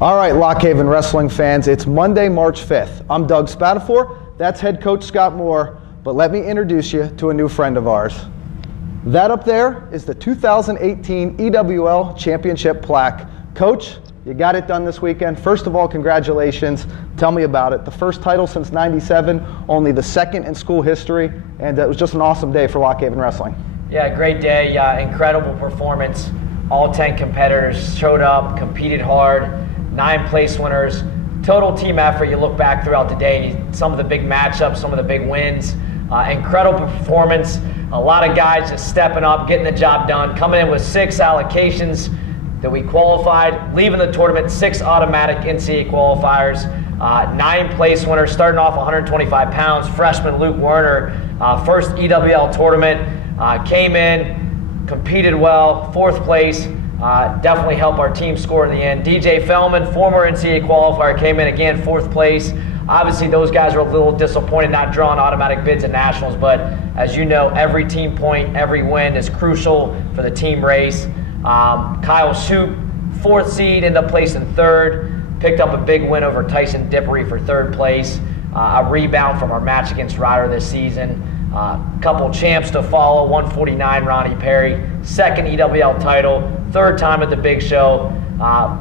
All right, Lock Haven Wrestling fans, it's Monday, March 5th. I'm Doug Spatafore, that's head coach Scott Moore, but let me introduce you to a new friend of ours. That up there is the 2018 EWL Championship plaque. Coach, you got it done this weekend. First of all, congratulations. Tell me about it. The first title since '97, only the second in school history, and it was just an awesome day for Lock Haven Wrestling. Yeah, great day, incredible performance. All 10 competitors showed up, competed hard, 9 place winners. Total team effort, you look back throughout the day, some of the big matchups, some of the big wins. Incredible performance. A lot of guys just stepping up, getting the job done, coming in with 6 allocations that we qualified, leaving the tournament 6 automatic NCAA qualifiers, 9 place winners, starting off 125 pounds. Freshman Luke Werner, first EWL tournament, came in, competed well, 4th place. Definitely helped our team score in the end. DJ Fellman, former NCAA qualifier, came in again, 4th place. Obviously, those guys were a little disappointed not drawing automatic bids at nationals, but as you know, every team point, every win is crucial for the team race. Kyle Shoup, 4th seed, ended up placing 3rd. Picked up a big win over Tyson Dippery for 3rd place. A rebound from our match against Ryder this season. Couple champs to follow, 149 Ronnie Perry, 2nd EWL title, 3rd time at the big show.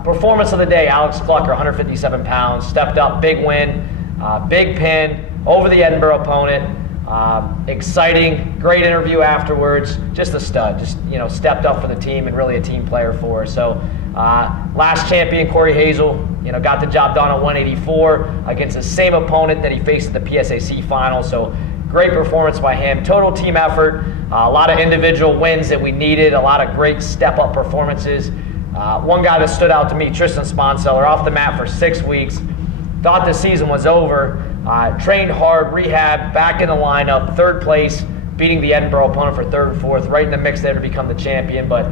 Performance of the day, Alex Clucker, 157 pounds, stepped up, big win, big pin over the Edinburgh opponent. Exciting, great interview afterwards, just a stud, just stepped up for the team and really a team player for us. So last champion, Corey Hazel, got the job done at 184 against the same opponent that he faced at the PSAC final. So great performance by him. Total team effort, a lot of individual wins that we needed, a lot of great step-up performances. One guy that stood out to me, Tristan Sponseller, off the mat for 6 weeks. Thought the season was over. Trained hard, rehab, back in the lineup, 3rd place, beating the Edinburgh opponent for 3rd and 4th, right in the mix there to become the champion. But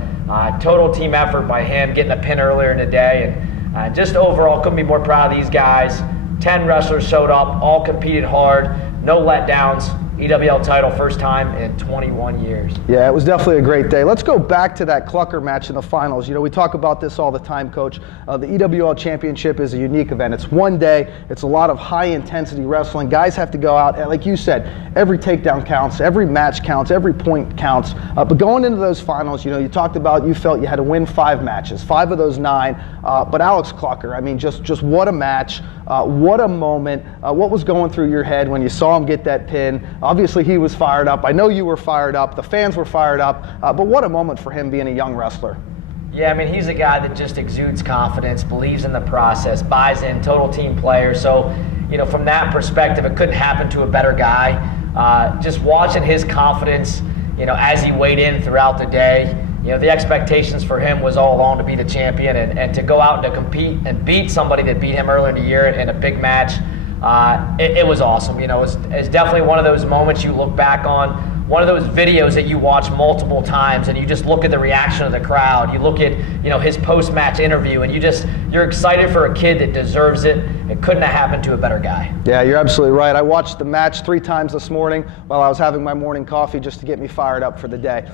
total team effort by him, getting a pin earlier in the day. And just overall, couldn't be more proud of these guys. 10 wrestlers showed up, all competed hard. No letdowns. EWL title, first time in 21 years. Yeah, it was definitely a great day. Let's go back to that Clucker match in the finals. We talk about this all the time, Coach. The EWL Championship is a unique event. It's one day. It's a lot of high-intensity wrestling. Guys have to go out, and like you said, every takedown counts, every match counts, every point counts. But going into those finals, you talked about you felt you had to win 5 matches, 5 of those 9. But Alex Clucker, I mean, just what a match. What a moment. What was going through your head when you saw him get that pin? Obviously, he was fired up. I know you were fired up. The fans were fired up. But what a moment for him being a young wrestler. Yeah, I mean, he's a guy that just exudes confidence, believes in the process, buys in, total team player. So, from that perspective, it couldn't happen to a better guy. Just watching his confidence, as he weighed in throughout the day. The expectations for him was all along to be the champion and to go out and to compete and beat somebody that beat him earlier in the year in a big match. It was awesome. It's definitely one of those moments you look back on, one of those videos that you watch multiple times and you just look at the reaction of the crowd. You look at, his post-match interview and you're excited for a kid that deserves it. It couldn't have happened to a better guy. Yeah, you're absolutely right. I watched the match 3 times this morning while I was having my morning coffee just to get me fired up for the day.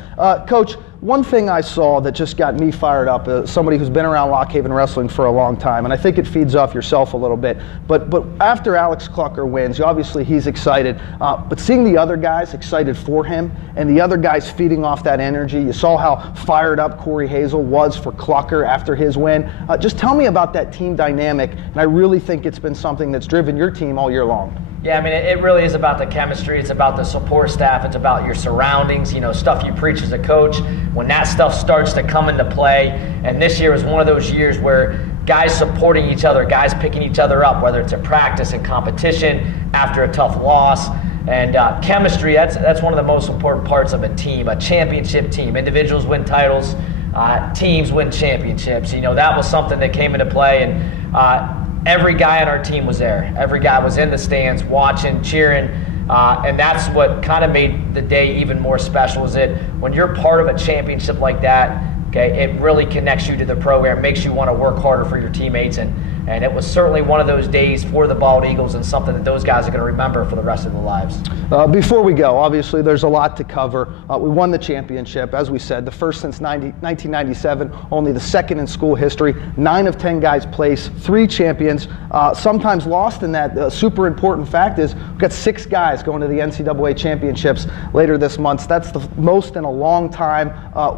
Coach, one thing I saw that just got me fired up, somebody who's been around Lock Haven Wrestling for a long time, and I think it feeds off yourself a little bit, but after Alex Clucker wins, obviously he's excited, but seeing the other guys excited for him and the other guys feeding off that energy, you saw how fired up Corey Hazel was for Clucker after his win. Just tell me about that team dynamic, and I really think it's been something that's driven your team all year long. Yeah, I mean, it really is about the chemistry. It's about the support staff. It's about your surroundings, stuff you preach as a coach. When that stuff starts to come into play, and this year is one of those years where guys supporting each other, guys picking each other up, whether it's a practice and competition after a tough loss. And chemistry, that's one of the most important parts of a team, a championship team. Individuals win titles, teams win championships. That was something that came into play, and every guy on our team was there. Every guy was in the stands, watching, cheering, and that's what kind of made the day even more special, is that when you're part of a championship like that, okay, it really connects you to the program, makes you want to work harder for your teammates, and And it was certainly one of those days for the Bald Eagles and something that those guys are going to remember for the rest of their lives. Before we go, obviously there's a lot to cover. We won the championship, as we said, the first since 1997, only the second in school history. 9 of 10 guys place, 3 champions. Sometimes lost in that super important fact is we've got 6 guys going to the NCAA championships later this month. That's the most in a long time.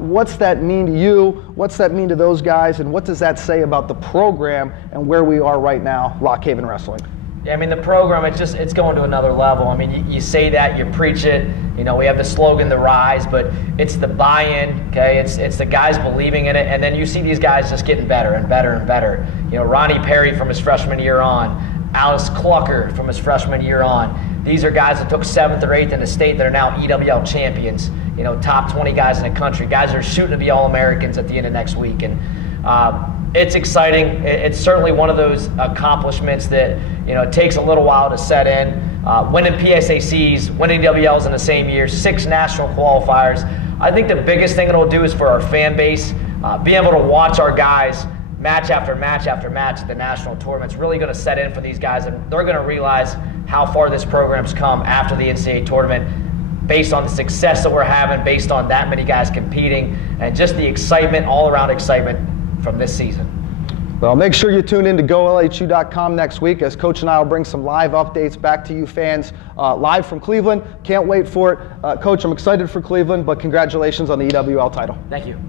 What's that mean to you? What's that mean to those guys? And what does that say about the program and where we are right now, Lock Haven Wrestling? Yeah, I mean, the program, it's going to another level. I mean, you say that, you preach it. You know, we have the slogan, the rise, but it's the buy-in, okay? It's the guys believing in it, and then you see these guys just getting better and better and better. You know, Ronnie Perry from his freshman year on, Alice Clucker from his freshman year on. These are guys that took 7th or 8th in the state that are now EWL champions. You know, top 20 guys in the country. Guys that are shooting to be All-Americans at the end of next week. And it's exciting. It's certainly one of those accomplishments that, you know, it takes a little while to set in. Winning PSACs, winning EWLs in the same year, 6 national qualifiers. I think the biggest thing it'll do is for our fan base, being able to watch our guys match after match after match at the national tournament. It's really going to set in for these guys, and they're going to realize how far this program's come after the NCAA tournament, based on the success that we're having, based on that many guys competing, and just the excitement, all-around excitement from this season. Well, make sure you tune in to GoLHU.com next week as Coach and I will bring some live updates back to you fans live from Cleveland. Can't wait for it. Coach, I'm excited for Cleveland, but congratulations on the EWL title. Thank you.